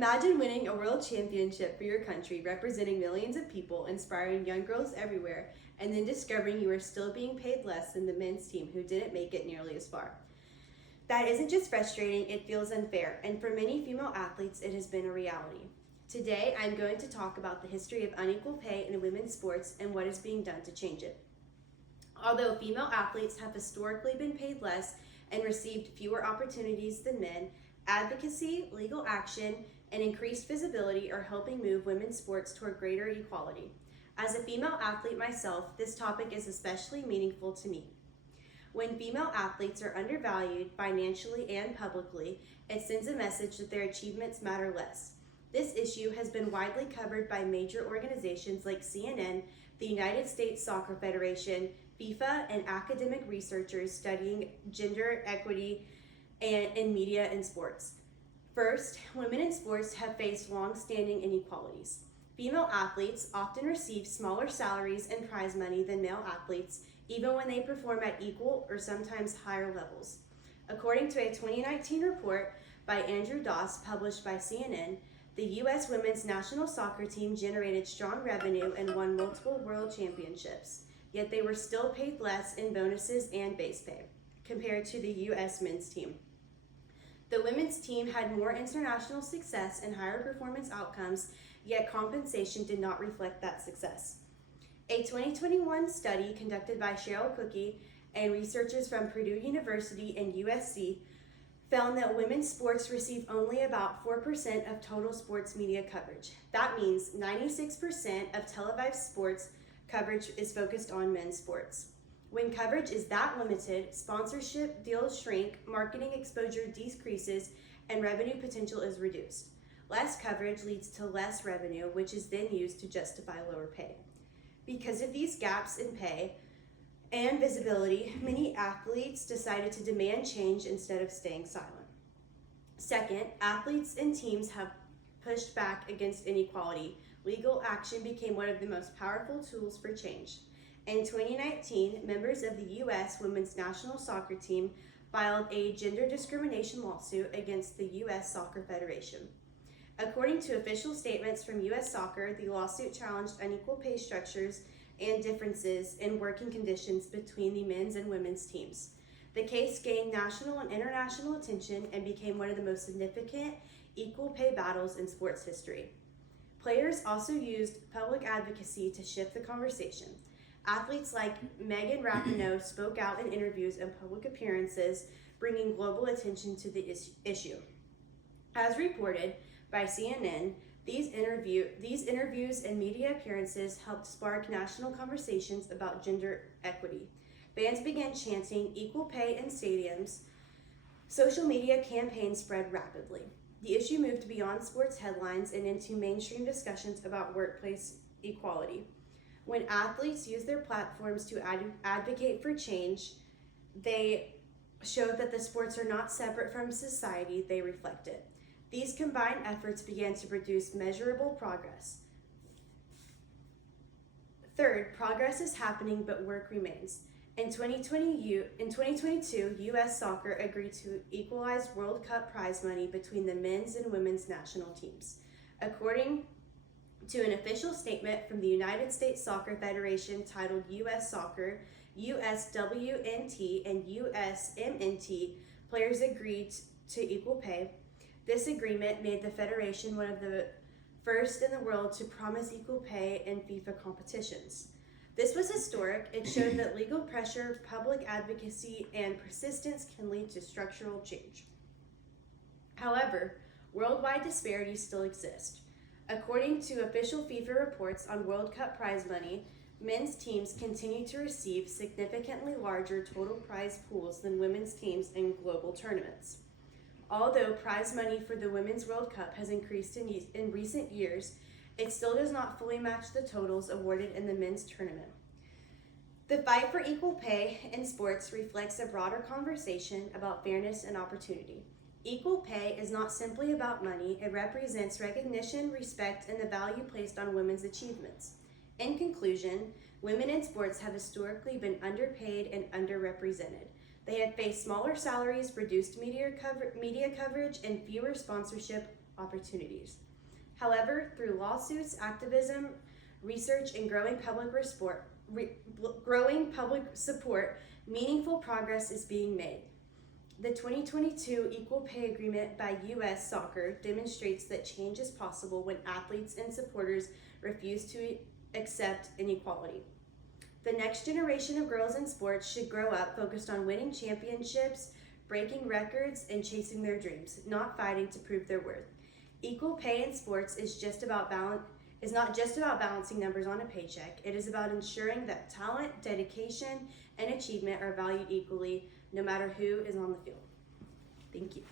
Imagine winning a world championship for your country, representing millions of people, inspiring young girls everywhere, and then discovering you are still being paid less than the men's team who didn't make it nearly as far. That isn't just frustrating, it feels unfair, and for many female athletes, it has been a reality. Today, I'm going to talk about the history of unequal pay in women's sports and what is being done to change it. Although female athletes have historically been paid less and received fewer opportunities than men, advocacy, legal action, and increased visibility are helping move women's sports toward greater equality. As a female athlete myself, this topic is especially meaningful to me. When female athletes are undervalued financially and publicly, it sends a message that their achievements matter less. This issue has been widely covered by major organizations like CNN, the United States Soccer Federation, FIFA, and academic researchers studying gender equity in media and sports. First, women in sports have faced long-standing inequalities. Female athletes often receive smaller salaries and prize money than male athletes, even when they perform at equal or sometimes higher levels. According to a 2019 report by Andrew Doss published by CNN, the U.S. women's national soccer team generated strong revenue and won multiple world championships, yet they were still paid less in bonuses and base pay compared to the U.S. men's team. The women's team had more international success and higher performance outcomes, yet compensation did not reflect that success. A 2021 study conducted by Cheryl Cookie and researchers from Purdue University and USC found that women's sports receive only about 4% of total sports media coverage. That means 96% of televised sports coverage is focused on men's sports. When coverage is that limited, sponsorship deals shrink, marketing exposure decreases, and revenue potential is reduced. Less coverage leads to less revenue, which is then used to justify lower pay. Because of these gaps in pay and visibility, many athletes decided to demand change instead of staying silent. Second, athletes and teams have pushed back against inequality. Legal action became one of the most powerful tools for change. In 2019, members of the U.S. women's national soccer team filed a gender discrimination lawsuit against the U.S. Soccer Federation. According to official statements from U.S. Soccer, the lawsuit challenged unequal pay structures and differences in working conditions between the men's and women's teams. The case gained national and international attention and became one of the most significant equal pay battles in sports history. Players also used public advocacy to shift the conversation. Athletes like Megan Rapinoe spoke out in interviews and public appearances, bringing global attention to the issue. As reported by CNN, these interviews and media appearances helped spark national conversations about gender equity. Fans began chanting equal pay in stadiums. Social media campaigns spread rapidly. The issue moved beyond sports headlines and into mainstream discussions about workplace equality. When athletes use their platforms to advocate for change, they showed that the sports are not separate from society, they reflect it. These combined efforts began to produce measurable progress. Third, progress is happening, but work remains. In 2022, U.S. Soccer agreed to equalize World Cup prize money between the men's and women's national teams. According to an official statement from the United States Soccer Federation titled U.S. Soccer, USWNT, and USMNT, players agreed to equal pay. This agreement made the federation one of the first in the world to promise equal pay in FIFA competitions. This was historic. It showed that legal pressure, public advocacy, and persistence can lead to structural change. However, worldwide disparities still exist. According to official FIFA reports on World Cup prize money, men's teams continue to receive significantly larger total prize pools than women's teams in global tournaments. Although prize money for the Women's World Cup has increased in recent years, it still does not fully match the totals awarded in the men's tournament. The fight for equal pay in sports reflects a broader conversation about fairness and opportunity. Equal pay is not simply about money, it represents recognition, respect, and the value placed on women's achievements. In conclusion, women in sports have historically been underpaid and underrepresented. They have faced smaller salaries, reduced media coverage, and fewer sponsorship opportunities. However, through lawsuits, activism, research, and growing public support, meaningful progress is being made. The 2022 Equal Pay Agreement by U.S. Soccer demonstrates that change is possible when athletes and supporters refuse to accept inequality. The next generation of girls in sports should grow up focused on winning championships, breaking records, and chasing their dreams, not fighting to prove their worth. Equal pay in sports is not just about balancing numbers on a paycheck. It is about ensuring that talent, dedication, and achievement are valued equally, no matter who is on the field. Thank you.